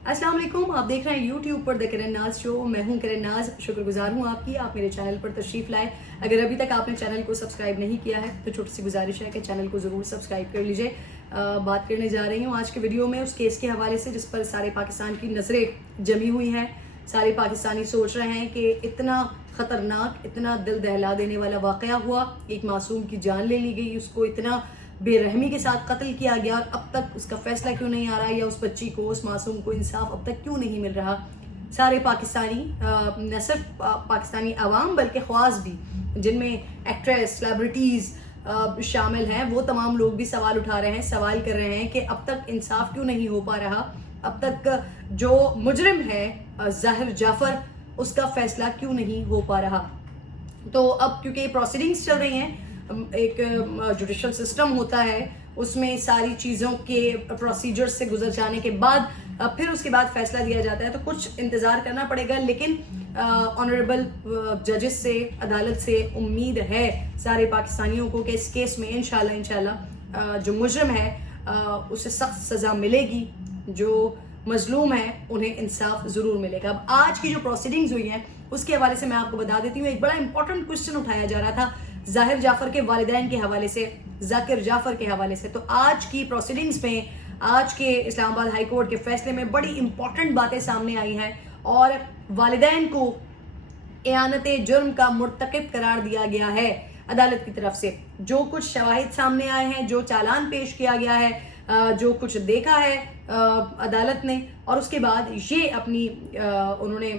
अस्सलाम वालेकुम, आप देख रहे हैं यूट्यूब पर द किरण नाज शो। मैं हूं किरण नाज, शुक्रगुजार हूं आपकी, आप मेरे चैनल पर तशरीफ लाए। अगर अभी तक आपने चैनल को सब्सक्राइब नहीं किया है तो छोटी सी गुजारिश है कि चैनल को ज़रूर सब्सक्राइब कर लीजिए। बात करने जा रही हूं आज के वीडियो में उस केस के हवाले से जिस पर सारे पाकिस्तान की नज़रें जमी हुई हैं। सारे पाकिस्तानी सोच रहे हैं कि इतना ख़तरनाक, इतना दिल दहला देने वाला वाक़या हुआ, एक मासूम की जान ले ली गई, उसको इतना बेरहमी के साथ कत्ल किया गया और अब तक उसका फैसला क्यों नहीं आ रहा, या उस बच्ची को, उस मासूम को इंसाफ अब तक क्यों नहीं मिल रहा। सारे पाकिस्तानी, न सिर्फ पाकिस्तानी अवाम बल्कि ख्वास भी, जिनमें एक्ट्रेस, सेलिब्रिटीज़ शामिल हैं, वो तमाम लोग भी सवाल उठा रहे हैं, सवाल कर रहे हैं कि अब तक इंसाफ क्यों नहीं हो पा रहा, अब तक जो मुजरिम है ज़ाहिर जाफ़र, उसका फैसला क्यों नहीं हो पा रहा। तो अब क्योंकि प्रोसीडिंग्स चल रही हैं, एक जुडिशल सिस्टम होता है, उसमें सारी चीज़ों के प्रोसीजर से गुजर जाने के बाद फिर उसके बाद फैसला दिया जाता है, तो कुछ इंतज़ार करना पड़ेगा। लेकिन ऑनरेबल जजेस से, अदालत से उम्मीद है सारे पाकिस्तानियों को कि इस केस में इंशाल्लाह जो मुजरिम है उसे सख्त सज़ा मिलेगी, जो मजलूम है उन्हें इंसाफ ज़रूर मिलेगा। अब आज की जो प्रोसीडिंग्स हुई हैं उसके हवाले से मैं आपको बता देती हूँ। एक बड़ा इंपॉर्टेंट क्वेश्चन उठाया जा रहा था ज़ाहिर जाफ़र के वालिदैन के हवाले से, ज़ाकिर जाफ़र के हवाले से। तो आज की प्रोसीडिंग्स में, आज के इस्लामाबाद हाई कोर्ट के फैसले में बड़ी इंपॉर्टेंट बातें सामने आई हैं और वालिदैन को एआनत जुर्म का मुर्तकिब करार दिया गया है अदालत की तरफ से। जो कुछ शवाहिद सामने आए हैं, जो चालान पेश किया गया है, जो कुछ देखा है अदालत ने, और उसके बाद ये अपनी उन्होंने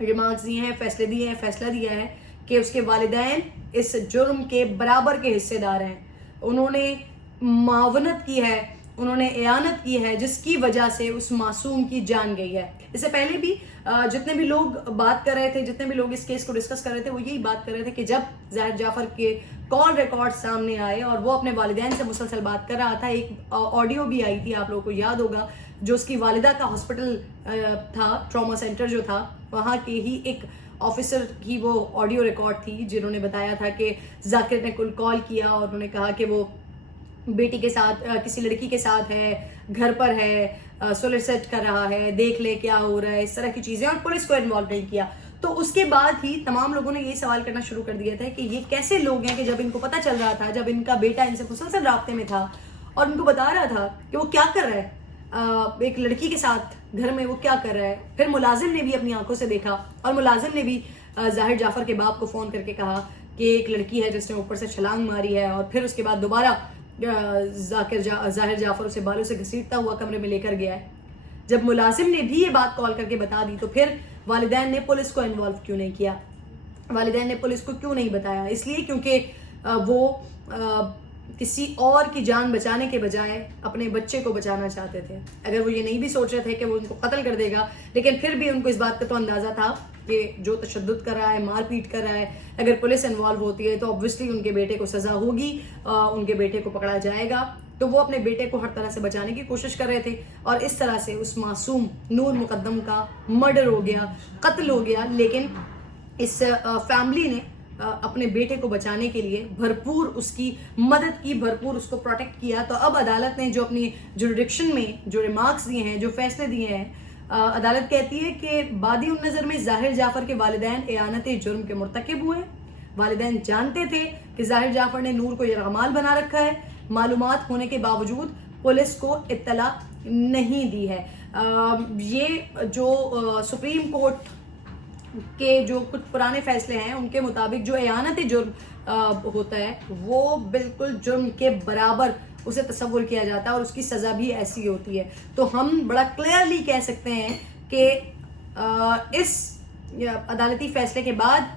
रिमार्क्स दिए हैं, फैसले दिए हैं, फैसला दिया है कि उसके वालिदैन इस जुर्म के बराबर के हिस्सेदार हैं। उन्होंने मावनत की है, उन्होंने एआनत की है, जिसकी वजह से उस मासूम की जान गई है। इससे पहले भी जितने भी लोग बात कर रहे थे, जितने भी लोग इस केस को डिस्कस कर रहे थे, वो यही बात कर रहे थे कि जब ज़ाहिर जाफ़र के कॉल रिकॉर्ड सामने आए और वो अपने वालिदैन से मुसलसल बात कर रहा था, एक ऑडियो भी आई थी, आप लोगों को याद होगा, जो उसकी वालिदा का हॉस्पिटल था, ट्रॉमा सेंटर जो था, वहाँ के ही एक ऑफिसर की वो ऑडियो रिकॉर्ड थी, जिन्होंने बताया था कि जाकिर ने कुल कॉल किया और उन्होंने कहा कि वो बेटी के साथ, किसी लड़की के साथ है, घर पर है, सोलिसिट कर रहा है, देख ले क्या हो रहा है, इस तरह की चीज़ें, और पुलिस को इन्वॉल्व नहीं किया। तो उसके बाद ही तमाम लोगों ने ये सवाल करना शुरू कर दिया था कि ये कैसे लोग हैं कि जब इनको पता चल रहा था, जब इनका बेटा इनसे मुसलसल राब्ते में था और उनको बता रहा था कि वो क्या कर रहा है, एक लड़की के साथ घर में वो क्या कर रहा है। फिर मुलाजिम ने भी अपनी आंखों से देखा और मुलाजिम ने भी ज़ाहिर जाफ़र के बाप को फ़ोन करके कहा कि एक लड़की है जिसने ऊपर से छलांग मारी है, और फिर उसके बाद दोबारा ज़ाहिर जाफ़र उसे बालों से घसीटता हुआ कमरे में लेकर गया है। जब मुलाजिम ने भी ये बात कॉल करके बता दी तो फिर वालिदैन ने पुलिस को इन्वॉल्व क्यों नहीं किया, वालिदैन ने पुलिस को क्यों नहीं बताया? इसलिए क्योंकि वो किसी और की जान बचाने के बजाय अपने बच्चे को बचाना चाहते थे। अगर वो ये नहीं भी सोच रहे थे कि वो उनको कत्ल कर देगा, लेकिन फिर भी उनको इस बात का तो अंदाज़ा था कि जो तशद्दुद कर रहा है, मार पीट कर रहा है, अगर पुलिस इन्वॉल्व होती है तो ऑब्वियसली उनके बेटे को सज़ा होगी, उनके बेटे को पकड़ा जाएगा। तो वो अपने बेटे को हर तरह से बचाने की कोशिश कर रहे थे और इस तरह से उस मासूम नूर मुकद्दम का मर्डर हो गया, कत्ल हो गया। लेकिन इस फैमिली ने अपने बेटे को बचाने के लिए भरपूर उसकी मदद की, भरपूर उसको प्रोटेक्ट किया। तो अब अदालत ने जो अपनी जुरिडिक्शन में जो रिमार्क्स दिए हैं, जो फैसले दिए हैं, अदालत कहती है कि बादी उन नज़र में ज़ाहिर जाफ़र के वालिदैन एआनत जुर्म के मुर्तकिब हुए। वालिदैन जानते थे कि ज़ाहिर जाफ़र ने नूर को यरगमाल बना रखा है, मालूमात होने के बावजूद पुलिस को इत्तला नहीं दी है। ये जो सुप्रीम कोर्ट के जो कुछ पुराने फैसले हैं उनके मुताबिक जो एआनत जुर्म होता है वो बिल्कुल जुर्म के बराबर उसे तस्वुर किया जाता है और उसकी सज़ा भी ऐसी होती है। तो हम बड़ा क्लियरली कह सकते हैं कि इस अदालती फैसले के बाद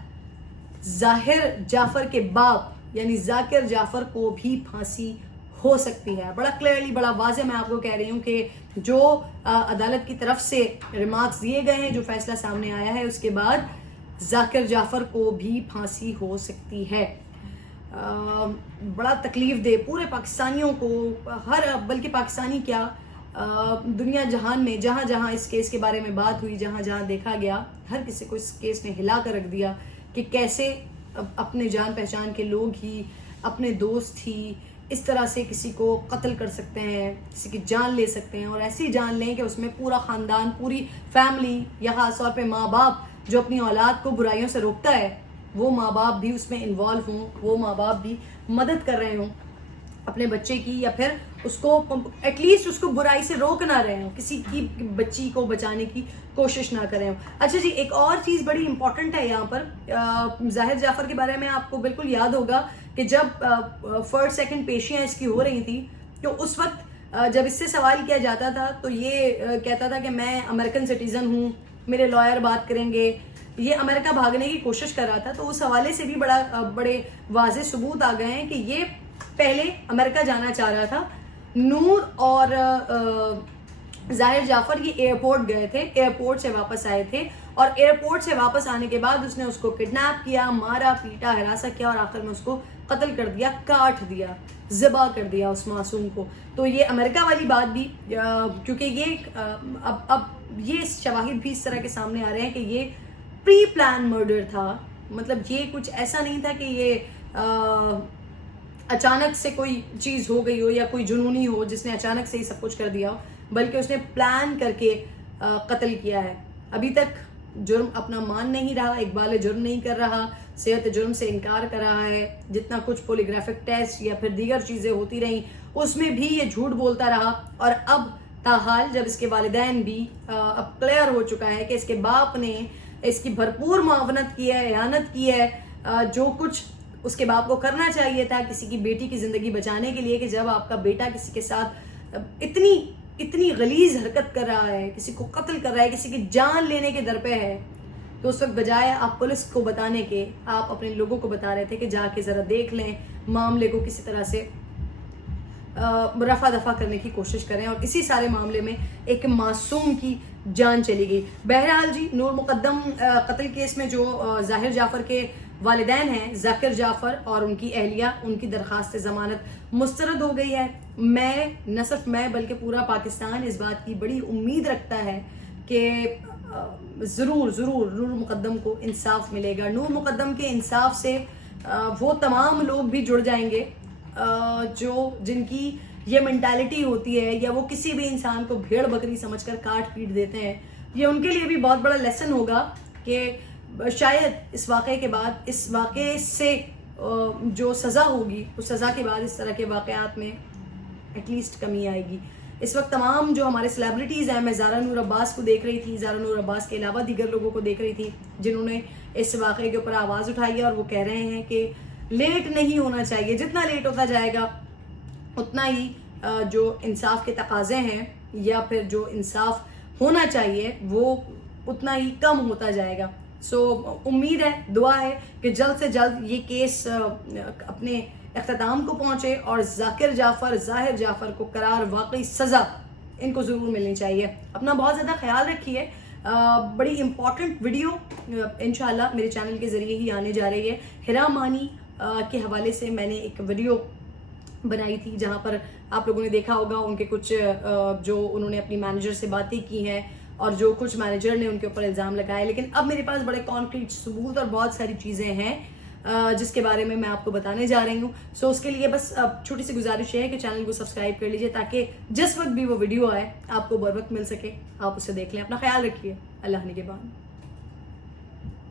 ज़ाहिर जाफ़र के बाप यानी ज़ाकिर जाफ़र को भी फांसी हो सकती है। बड़ा क्लियरली, बड़ा वाज़े मैं आपको कह रही हूँ कि जो अदालत की तरफ से रिमार्क्स दिए गए हैं, जो फैसला सामने आया है, उसके बाद ज़ाकिर जाफ़र को भी फांसी हो सकती है। बड़ा तकलीफ़ दे पूरे पाकिस्तानियों को, हर बल्कि पाकिस्तानी क्या दुनिया जहान में जहाँ जहाँ इस केस के बारे में बात हुई, जहाँ जहाँ देखा गया, हर किसी को इस केस ने हिला कर रख दिया कि कैसे अपने जान पहचान के लोग ही, अपने दोस्त ही اس طرح سے کسی کو قتل کر سکتے ہیں, کسی کی جان لے سکتے ہیں, اور ایسی جان لیں کہ اس میں پورا خاندان, پوری فیملی, یا خاص طور پہ ماں باپ جو اپنی اولاد کو برائیوں سے روکتا ہے, وہ ماں باپ بھی اس میں انوالو ہوں, وہ ماں باپ بھی مدد کر رہے ہوں اپنے بچے کی, یا پھر اس کو ایٹ لیسٹ اس کو برائی سے روک نہ رہے ہوں, کسی کی بچی کو بچانے کی کوشش نہ کریں. اچھا جی, ایک اور چیز بڑی امپورٹنٹ ہے یہاں پر, ظاہر جعفر کے بارے میں آپ کو بالکل یاد ہوگا کہ جب فرسٹ سیکنڈ پیشیاں اس کی ہو رہی تھی تو اس وقت جب اس سے سوال کیا جاتا تھا تو یہ کہتا تھا کہ میں امریکن سٹیزن ہوں, میرے لائر بات کریں گے, یہ امریکہ بھاگنے کی کوشش کر رہا تھا. تو اس حوالے سے بھی بڑے واضح ثبوت آ گئے ہیں کہ یہ پہلے امریکہ جانا چاہ رہا تھا. نور اور ظاہر جعفر یہ ایئرپورٹ گئے تھے, ایئرپورٹ سے واپس آئے تھے, اور ایئرپورٹ سے واپس آنے کے بعد اس نے اس کو کڈنیپ کیا, مارا پیٹا, ہراساں کیا, اور آخر میں اس کو قتل کر دیا, کاٹ دیا, ذبح کر دیا اس معصوم کو. تو یہ امریکہ والی بات بھی, کیونکہ یہ اب یہ شواہد بھی اس طرح کے سامنے آ رہے ہیں کہ یہ پری پلان مرڈر تھا. مطلب یہ کچھ ایسا نہیں تھا کہ یہ اچانک سے کوئی چیز ہو گئی ہو یا کوئی جنونی ہو جس نے اچانک سے ہی سب کچھ کر دیا ہو, بلکہ اس نے پلان کر کے قتل کیا ہے. ابھی تک جرم اپنا مان نہیں رہا, اقبال جرم نہیں کر رہا, صحت جرم سے انکار کر رہا ہے. جتنا کچھ پولیگرافک ٹیسٹ یا پھر دیگر چیزیں ہوتی رہیں اس میں بھی یہ جھوٹ بولتا رہا. اور اب تاحال جب اس کے والدین بھی اب کلیئر ہو چکا ہے کہ اس کے باپ نے اس کی بھرپور معاونت کی ہے, اعانت کی ہے, جو کچھ اس کے باپ کو کرنا چاہیے تھا کسی کی بیٹی کی زندگی بچانے کے لیے, کہ جب آپ کا بیٹا کسی کے ساتھ اتنی غلیظ حرکت کر رہا ہے, کسی کو قتل کر رہا ہے, کسی کی جان لینے کے در پہ ہے, تو اس وقت بجائے آپ پولیس کو بتانے کے آپ اپنے لوگوں کو بتا رہے تھے کہ جا کے ذرا دیکھ لیں, معاملے کو کسی طرح سے رفع دفع کرنے کی کوشش کریں, اور اسی سارے معاملے میں ایک معصوم کی جان چلی گئی. بہرحال جی, نور مقدم قتل کیس میں جو ظاہر جعفر کے والدین ہیں, ذاکر جعفر اور ان کی اہلیہ, ان کی درخواست ضمانت مسترد ہو گئی ہے. میں نہ صرف میں بلکہ پورا پاکستان اس بات کی بڑی امید رکھتا ہے کہ ضرور نور مقدم کو انصاف ملے گا. نور مقدم کے انصاف سے وہ تمام لوگ بھی جڑ جائیں گے جن کی یہ مینٹالٹی ہوتی ہے, یا وہ کسی بھی انسان کو بھیڑ بکری سمجھ کر کاٹ پیٹ دیتے ہیں. یہ ان کے لیے بھی بہت بڑا لیسن ہوگا کہ شاید اس واقعے کے بعد, اس واقعے سے جو سزا ہوگی, اس سزا کے بعد اس طرح کے واقعات میں ایٹ لیسٹ کمی آئے گی. اس وقت تمام جو ہمارے سیلیبریٹیز ہیں, میں زارا نور عباس کو دیکھ رہی تھی, زارا نور عباس کے علاوہ دیگر لوگوں کو دیکھ رہی تھی جنہوں نے اس واقعے کے اوپر آواز اٹھائی ہے, اور وہ کہہ رہے ہیں کہ لیٹ نہیں ہونا چاہیے. جتنا لیٹ ہوتا جائے گا اتنا ہی جو انصاف کے تقاضے ہیں یا پھر جو انصاف ہونا چاہیے وہ اتنا ہی کم ہوتا جائے گا. سو امید ہے, دعا ہے کہ جلد سے جلد یہ کیس اپنے اختتام کو پہنچے اور ذاکر جعفر, ظاہر جعفر کو قرار واقعی سزا ان کو ضرور ملنی چاہیے. اپنا بہت زیادہ خیال رکھیے. بڑی امپورٹنٹ ویڈیو انشاءاللہ میرے چینل کے ذریعے ہی آنے جا رہی ہے. ہیرا مانی کے حوالے سے میں نے ایک ویڈیو بنائی تھی جہاں پر آپ لوگوں نے دیکھا ہوگا ان کے کچھ جو انہوں نے اپنی مینیجر سے باتیں کی ہیں اور جو کچھ مینیجر نے ان کے اوپر الزام لگائے. لیکن اب میرے پاس بڑے کانکریٹ ثبوت اور بہت ساری چیزیں ہیں جس کے بارے میں آپ کو بتانے جا رہی ہوں. سو اس کے لیے بس چھوٹی سی گزارش ہے کہ چینل کو سبسکرائب کر لیجئے تاکہ جس وقت بھی وہ ویڈیو آئے آپ کو بر وقت مل سکے, آپ اسے دیکھ لیں. اپنا خیال رکھیے. اللہ نگہبان.